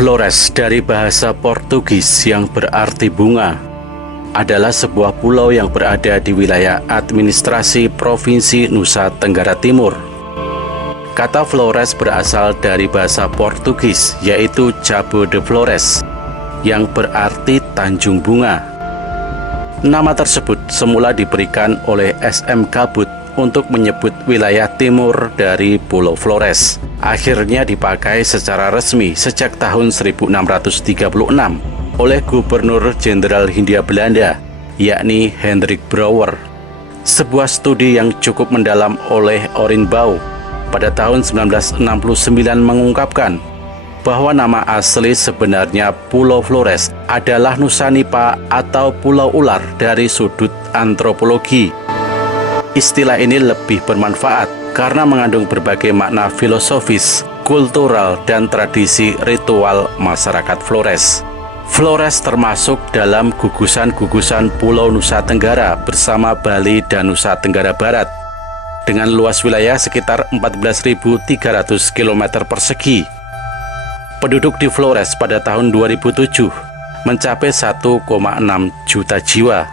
Flores dari bahasa Portugis yang berarti bunga adalah sebuah pulau yang berada di wilayah administrasi Provinsi Nusa Tenggara Timur. Kata Flores berasal dari bahasa Portugis yaitu Cabo de Flores yang berarti Tanjung Bunga. Nama tersebut semula diberikan oleh SM Kabut untuk menyebut wilayah timur dari Pulau Flores. Akhirnya dipakai secara resmi sejak tahun 1636 oleh Gubernur Jenderal Hindia Belanda, yakni Hendrik Brouwer. Sebuah studi yang cukup mendalam oleh Orinbau pada tahun 1969 mengungkapkan bahwa nama asli sebenarnya Pulau Flores adalah Nusanipa atau Pulau Ular dari sudut antropologi. Istilah ini lebih bermanfaat karena mengandung berbagai makna filosofis, kultural, dan tradisi ritual masyarakat Flores. Flores termasuk dalam gugusan-gugusan Pulau Nusa Tenggara bersama Bali dan Nusa Tenggara Barat dengan luas wilayah sekitar 14.300 km persegi. Penduduk di Flores pada tahun 2007 mencapai 1,6 juta jiwa.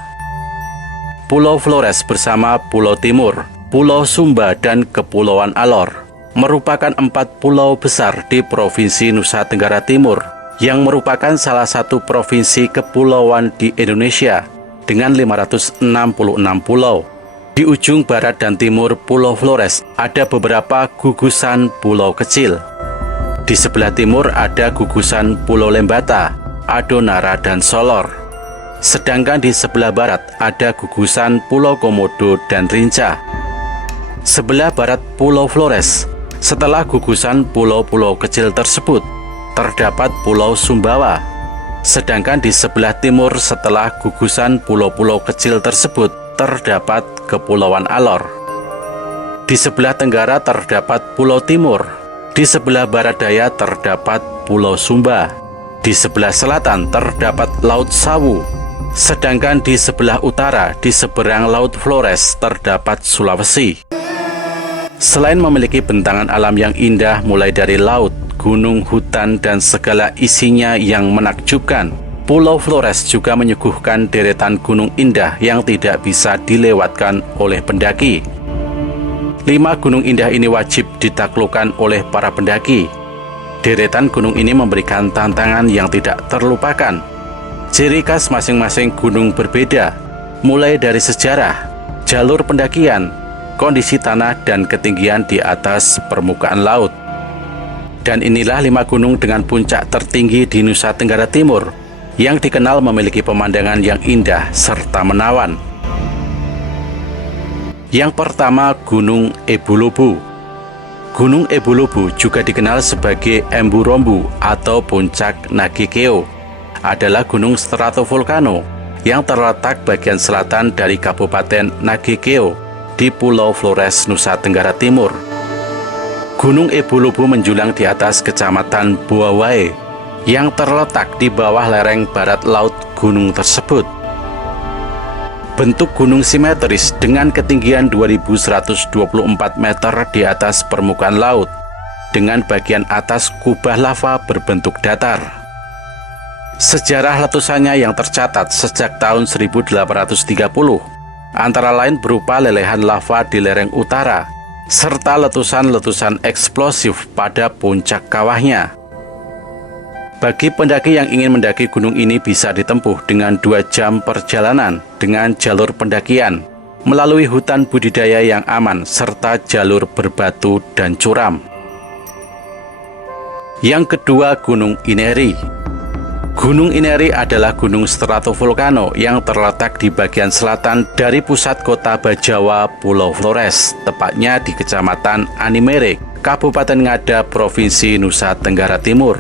Pulau Flores bersama Pulau Timur, Pulau Sumba, dan Kepulauan Alor merupakan 4 pulau besar di Provinsi Nusa Tenggara Timur yang merupakan salah satu provinsi kepulauan di Indonesia dengan 566 pulau. Di ujung barat dan timur Pulau Flores ada beberapa gugusan pulau kecil. Di sebelah timur ada gugusan Pulau Lembata, Adonara, dan Solor. Sedangkan di sebelah barat ada gugusan Pulau Komodo dan Rinca. Sebelah barat Pulau Flores, setelah gugusan pulau-pulau kecil tersebut, terdapat Pulau Sumbawa. Sedangkan di sebelah timur setelah gugusan pulau-pulau kecil tersebut, terdapat Kepulauan Alor. Di sebelah tenggara terdapat Pulau Timur. Di sebelah barat daya terdapat Pulau Sumba. Di sebelah selatan terdapat Laut Sawu. Sedangkan di sebelah utara, di seberang Laut Flores, terdapat Sulawesi. Selain memiliki bentangan alam yang indah mulai dari laut, gunung, hutan, dan segala isinya yang menakjubkan, Pulau Flores juga menyuguhkan deretan gunung indah yang tidak bisa dilewatkan oleh pendaki. 5 gunung indah ini wajib ditaklukkan oleh para pendaki. Deretan gunung ini memberikan tantangan yang tidak terlupakan. Ciri khas masing-masing gunung berbeda, mulai dari sejarah, jalur pendakian, kondisi tanah, dan ketinggian di atas permukaan laut. Dan inilah 5 gunung dengan puncak tertinggi di Nusa Tenggara Timur yang dikenal memiliki pemandangan yang indah serta menawan. Yang pertama, Gunung Ebulubu. Gunung Ebulubu juga dikenal sebagai Embu-Rombu atau Puncak Nagikeo, adalah gunung stratovolcano yang terletak bagian selatan dari Kabupaten Nagikeo di Pulau Flores, Nusa Tenggara Timur. Gunung Ebulubu menjulang di atas Kecamatan Buawae yang terletak di bawah lereng barat laut gunung tersebut. Bentuk gunung simetris dengan ketinggian 2124 meter di atas permukaan laut, dengan bagian atas kubah lava berbentuk datar. Sejarah letusannya yang tercatat sejak tahun 1830, antara lain berupa lelehan lava di lereng utara, serta letusan-letusan eksplosif pada puncak kawahnya. Bagi pendaki yang ingin mendaki gunung ini bisa ditempuh dengan 2 jam perjalanan dengan jalur pendakian, melalui hutan budidaya yang aman, serta jalur berbatu dan curam. Yang kedua, Gunung Ineri. Gunung Ineri adalah gunung stratovolcano yang terletak di bagian selatan dari pusat kota Bajawa, Pulau Flores, tepatnya di Kecamatan Animere, Kabupaten Ngada, Provinsi Nusa Tenggara Timur.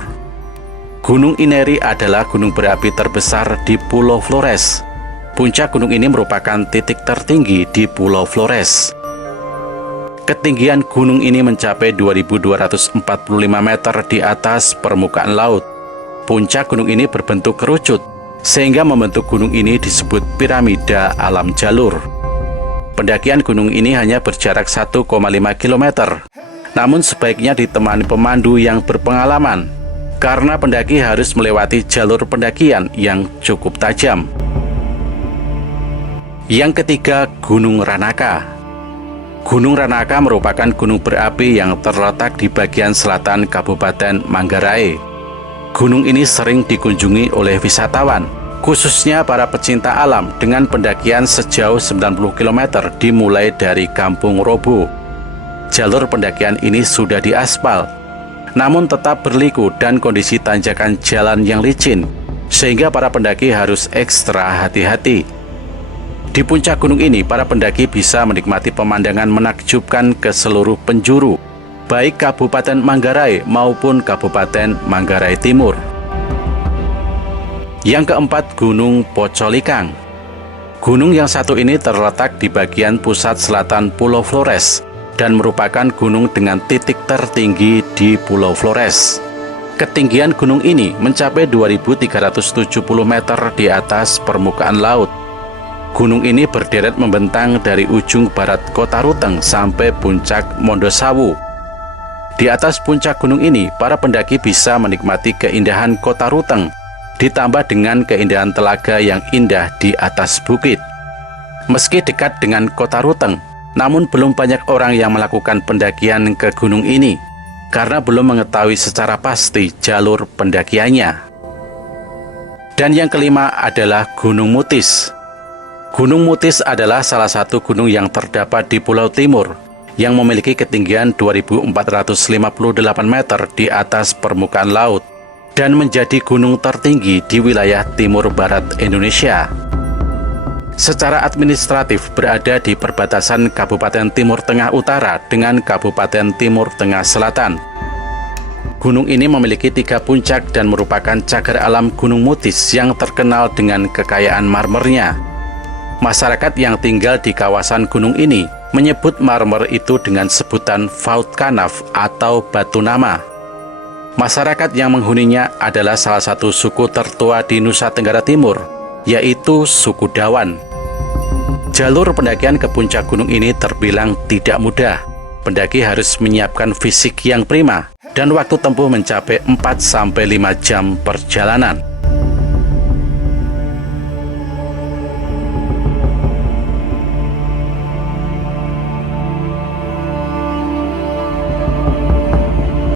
Gunung Ineri adalah gunung berapi terbesar di Pulau Flores. Puncak gunung ini merupakan titik tertinggi di Pulau Flores. Ketinggian gunung ini mencapai 2.245 meter di atas permukaan laut. Puncak gunung ini berbentuk kerucut, sehingga membentuk gunung ini disebut piramida alam jalur. Pendakian gunung ini hanya berjarak 1,5 km, namun sebaiknya ditemani pemandu yang berpengalaman, karena pendaki harus melewati jalur pendakian yang cukup tajam. Yang ketiga, Gunung Ranaka. Gunung Ranaka merupakan gunung berapi yang terletak di bagian selatan Kabupaten Manggarai. Gunung ini sering dikunjungi oleh wisatawan, khususnya para pecinta alam, dengan pendakian sejauh 90 km dimulai dari Kampung Robo. Jalur pendakian ini sudah diaspal, namun tetap berliku dan kondisi tanjakan jalan yang licin, sehingga para pendaki harus ekstra hati-hati. Di puncak gunung ini, para pendaki bisa menikmati pemandangan menakjubkan ke seluruh penjuru, baik Kabupaten Manggarai maupun Kabupaten Manggarai Timur. Yang keempat, Gunung Pocolikang. Gunung yang satu ini terletak di bagian pusat selatan Pulau Flores dan merupakan gunung dengan titik tertinggi di Pulau Flores. Ketinggian gunung ini mencapai 2.370 meter di atas permukaan laut. Gunung ini berderet membentang dari ujung barat Kota Ruteng sampai puncak Mondosawu. Di atas puncak gunung ini, para pendaki bisa menikmati keindahan Kota Ruteng, ditambah dengan keindahan telaga yang indah di atas bukit. Meski dekat dengan Kota Ruteng, namun belum banyak orang yang melakukan pendakian ke gunung ini, karena belum mengetahui secara pasti jalur pendakiannya. Dan yang kelima adalah Gunung Mutis. Gunung Mutis adalah salah satu gunung yang terdapat di Pulau Timur, yang memiliki ketinggian 2.458 meter di atas permukaan laut, dan menjadi gunung tertinggi di wilayah timur barat Indonesia. Secara administratif berada di perbatasan Kabupaten Timur Tengah Utara dengan Kabupaten Timur Tengah Selatan. Gunung ini memiliki 3 puncak dan merupakan cagar alam Gunung Mutis yang terkenal dengan kekayaan marmernya. Masyarakat yang tinggal di kawasan gunung ini menyebut marmer itu dengan sebutan Faut Kanaf atau batu nama. Masyarakat yang menghuninya adalah salah satu suku tertua di Nusa Tenggara Timur, yaitu suku Dawan. Jalur pendakian ke puncak gunung ini terbilang tidak mudah. Pendaki harus menyiapkan fisik yang prima dan waktu tempuh mencapai 4-5 jam perjalanan.